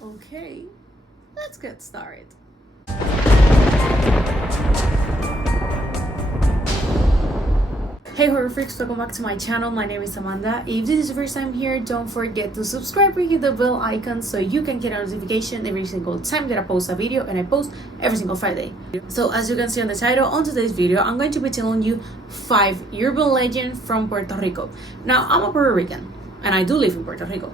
Okay, let's get started. Hey horror freaks, welcome back to my channel. My name is Amanda. If this is your first time here, don't forget to subscribe and hit the bell icon so you can get a notification every single time that I post a video, and I post every single Friday. So as you can see on the title, on today's video I'm going to be telling you 5 urban legends from Puerto Rico. Now I'm a Puerto Rican and I do live in Puerto Rico.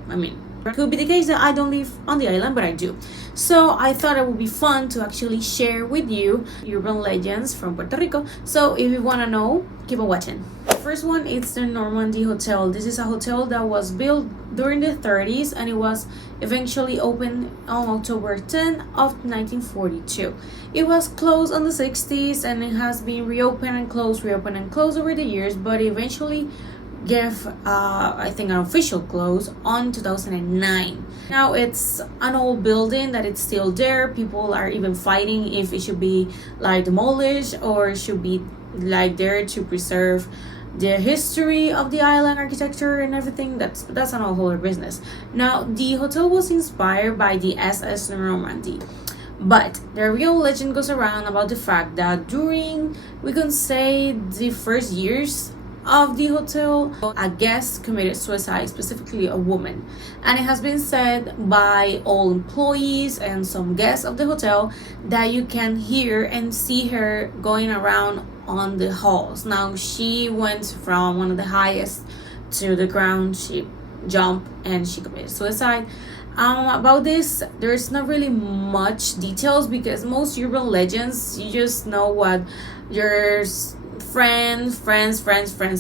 It could be the case that I don't live on the island, but I do. So I thought it would be fun to actually share with you urban legends from Puerto Rico. So if you want to know, keep on watching. The first one is the Normandy Hotel. This is a hotel that was built during the 30s and it was eventually opened on October 10 of 1942. It was closed on the 60s and it has been reopened and closed over the years, but eventually gave I think an official close on 2009. Now it's an old building that it's still there. People are even fighting if it should be like demolished or it should be like there to preserve the history of the island architecture and everything. That's an whole other business. Now the hotel was inspired by the SS Normandy, but the real legend goes around about the fact that during, we can say, the first years of the hotel, a guest committed suicide, specifically a woman, and it has been said by all employees and some guests of the hotel that you can hear and see her going around on the halls. Now she went from one of the highest to the ground, she jumped and she committed suicide. About this, there's not really much details because most urban legends, you just know what your friends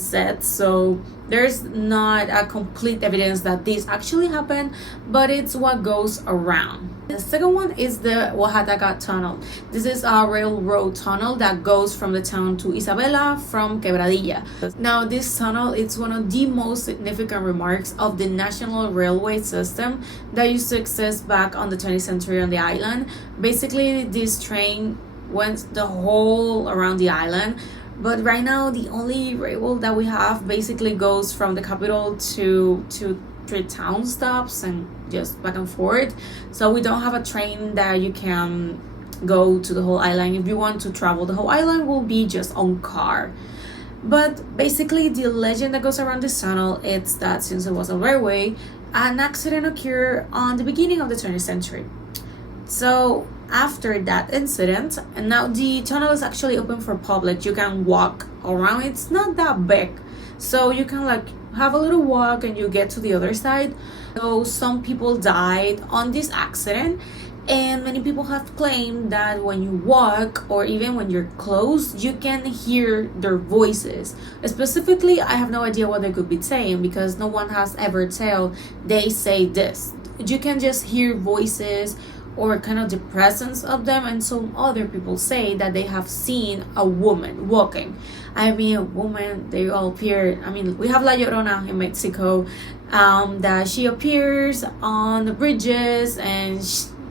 said, so there's not a complete evidence that this actually happened, but it's what goes around. The second one is the Oaxaca Tunnel. This is a railroad tunnel that goes from the town to Isabela from Quebradilla. Now this tunnel is one of the most significant remarks of the national railway system that used to exist back on the 20th century on the island. Basically this train went the whole around the island, but right now the only railroad that we have basically goes from the capital to 3 town stops and just back and forth. So we don't have a train that you can go to the whole island. If you want to travel the whole island, will be just on car. But basically the legend that goes around this tunnel, it's that since it was a railway, an accident occurred on the beginning of the 20th century. So after that incident, and now the tunnel is actually open for public, you can walk around. It's not that big, so you can like have a little walk and you get to the other side. So some people died on this accident, and many people have claimed that when you walk or even when you're close, you can hear their voices. Specifically, I have no idea what they could be saying because no one has ever told they say this. You can just hear voices or kind of the presence of them, and some other people say that they have seen a woman walking. A woman, they all appear. We have La Llorona in Mexico, that she appears on the bridges and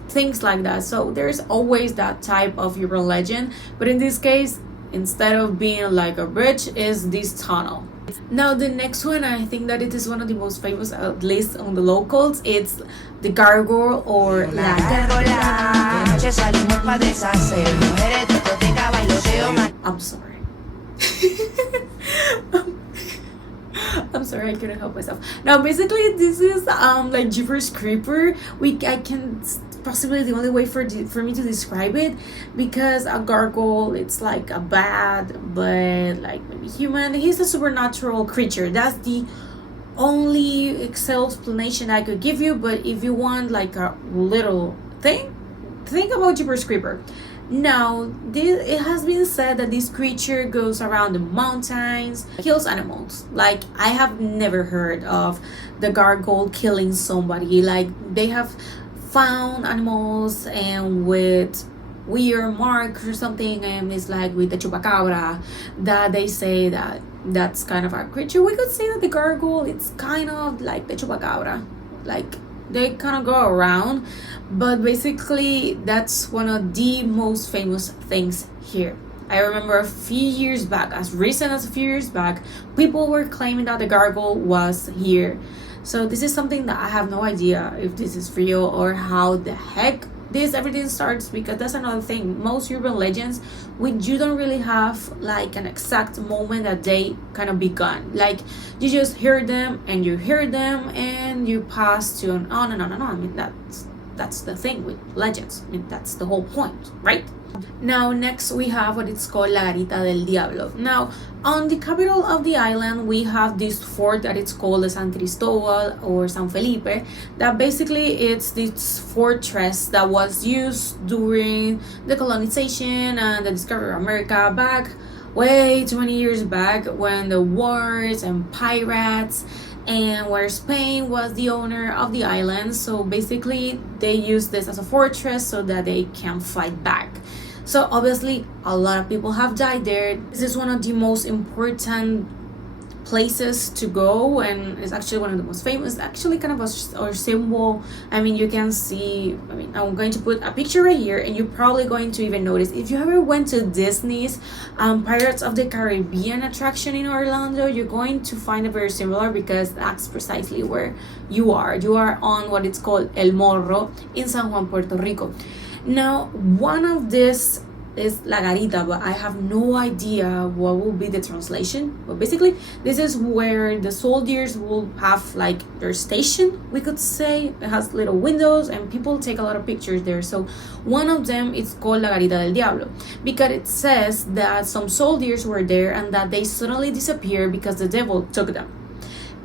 things like that. So there's always that type of urban legend, but in this case, instead of being like a bridge, is this tunnel. Now the next one, I think that it is one of the most famous, at least on the locals. It's the gargoyle or la gárgola. I'm sorry. I'm sorry, I couldn't help myself. Now basically this is like Jeepers Creeper. I can possibly the only way for me to describe it, because a gargoyle, it's like a bat but like maybe human. He's a supernatural creature. That's the only explanation I could give you. But if you want like a little thing, think about Jeepers Creeper. Now it has been said that this creature goes around the mountains, kills animals. Like, I have never heard of the gargoyle killing somebody. Like, they have found animals and with weird marks or something, and it's like with the chupacabra, that they say that that's kind of a creature. We could say that the gargoyle, it's kind of like the chupacabra, like they kind of go around, but basically that's one of the most famous things here. I remember a few years back, as recent as a few years back, people were claiming that the gargoyle was here. So this is something that I have no idea if this is real or how the heck this everything starts, because that's another thing. Most urban legends, you don't really have like an exact moment that they kind of begun. Like you just hear them and you hear them and you pass to on and on and on. I mean, that's the thing with legends. I mean, that's the whole point, right? Now next we have what it's called La Garita del Diablo. Now on the capital of the island we have this fort that it's called the San Cristobal or San Felipe, that basically it's this fortress that was used during the colonization and the discovery of America back way too many years back, when the wars and pirates, and where Spain was the owner of the island. So basically they use this as a fortress so that they can fight back. So obviously a lot of people have died there. This is one of the most important places to go, and it's actually one of the most famous, actually kind of a symbol. I mean, you can see, I mean, I'm going to put a picture right here and you're probably going to even notice, if you ever went to Disney's Pirates of the Caribbean attraction in Orlando, you're going to find it very similar, because that's precisely where you are on what it's called El Morro in San Juan, Puerto Rico. Now one of this is La Garita, but I have no idea what will be the translation. But basically this is where the soldiers will have like their station, we could say. It has little windows and people take a lot of pictures there. So one of them is called La Garita del Diablo, because it says that some soldiers were there and that they suddenly disappeared because the devil took them.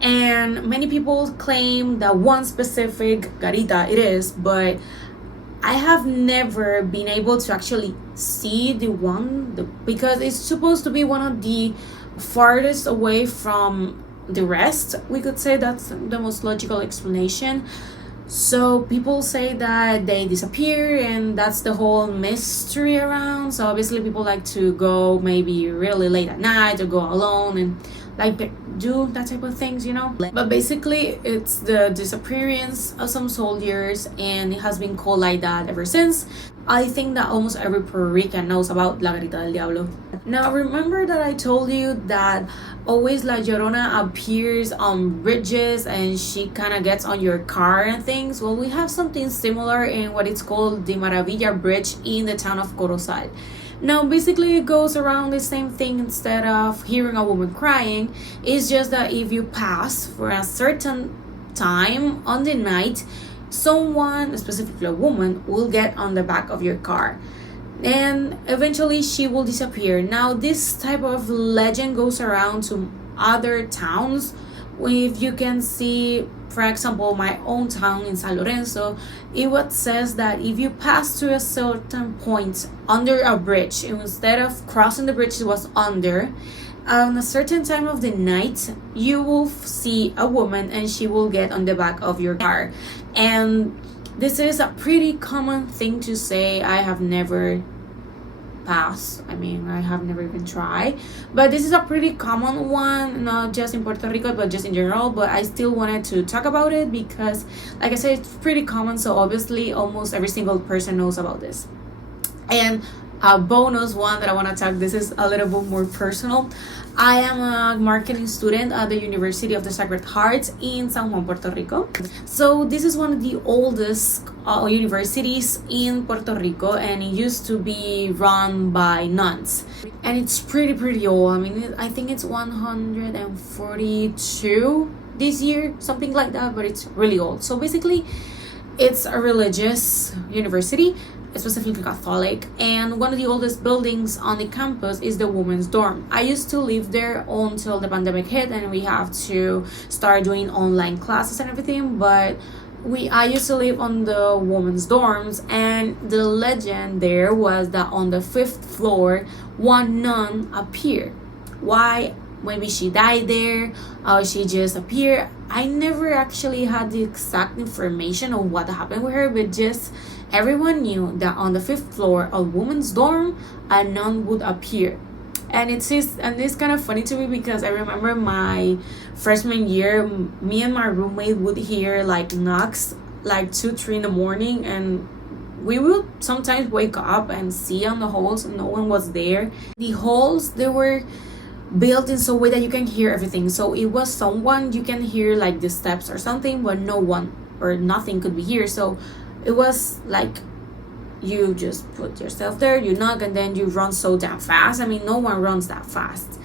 And many people claim that one specific garita it is, but I have never been able to actually see because it's supposed to be one of the farthest away from the rest. We could say that's the most logical explanation. So people say that they disappear, and that's the whole mystery around. So obviously people like to go maybe really late at night or go alone and like do that type of things, you know. But basically it's the disappearance of some soldiers, and it has been called like that ever since. I think that almost every Puerto Rican knows about La Garita del Diablo. Now remember that I told you that always La Llorona appears on bridges and she kind of gets on your car and things? Well, we have something similar in what it's called the Maravilla Bridge in the town of Corozal. Now basically it goes around the same thing. Instead of hearing a woman crying, it's just that if you pass for a certain time on the night, someone, specifically a woman, will get on the back of your car and eventually she will disappear. Now this type of legend goes around to other towns. If you can see, for example, my own town in San Lorenzo, it says that if you pass to a certain point under a bridge, instead of crossing the bridge, it was under, on a certain time of the night, you will see a woman and she will get on the back of your car. And this is a pretty common thing to say. I have never passed. I mean, I have never even tried, but this is a pretty common one, not just in Puerto Rico but just in general. But I still wanted to talk about it because, like I said, it's pretty common, so obviously almost every single person knows about this. And a bonus one that I want to talk, this is a little bit more personal. I am a marketing student at the University of the Sacred Heart in San Juan, Puerto Rico. So this is one of the oldest universities in Puerto Rico, and it used to be run by nuns. And it's pretty old. I mean, I think it's 142 this year, something like that, but it's really old. So basically, it's a religious university, specifically Catholic, and one of the oldest buildings on the campus is the women's dorm. I used to live there until the pandemic hit and we have to start doing online classes and everything, but I used to live on the women's dorms, and the legend there was that on the 5th floor one nun appeared. Why? Maybe she died there or she just appeared. I never actually had the exact information of what happened with her, but just everyone knew that on the 5th floor of women's dorm a nun would appear. And it's kind of funny to me because I remember my freshman year, me and my roommate would hear like knocks like 2-3 in the morning, and we would sometimes wake up and see on the halls no one was there. The halls, they were built in some way that you can hear everything. So it was someone you can hear like the steps or something, but no one or nothing could be here. So it was like you just put yourself there, you knock, and then you run so damn fast. I mean, no one runs that fast.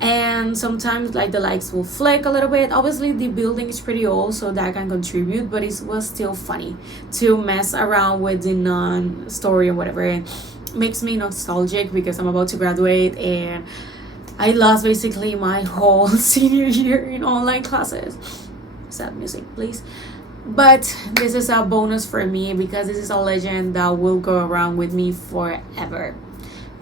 And sometimes like the lights will flick a little bit. Obviously the building is pretty old, so that can contribute, but it was still funny to mess around with the non-story or whatever. It makes me nostalgic because I'm about to graduate and I lost basically my whole senior year in online classes. Sad music, please. But this is a bonus for me because this is a legend that will go around with me forever.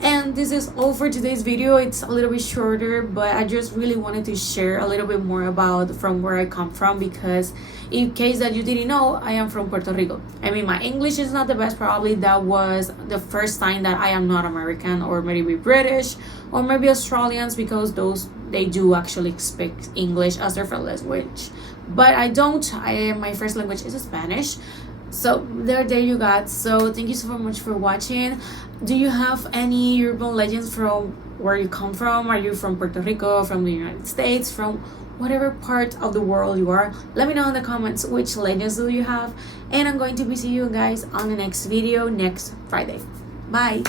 And this is all for today's video. It's a little bit shorter, but I just really wanted to share a little bit more about from where I come from, because in case that you didn't know, I am from Puerto Rico. I mean, my English is not the best. Probably that was the first time that I am not American, or maybe British, or maybe Australians, because those they do actually speak English as their first language. But I don't. My first language is Spanish. So there you got. So thank you so much for watching. Do you have any urban legends from where you come from? Are you from Puerto Rico, from the United States, from whatever part of the world you are? Let me know in the comments which legends do you have, and I'm going to be seeing you guys on the next video next Friday. Bye.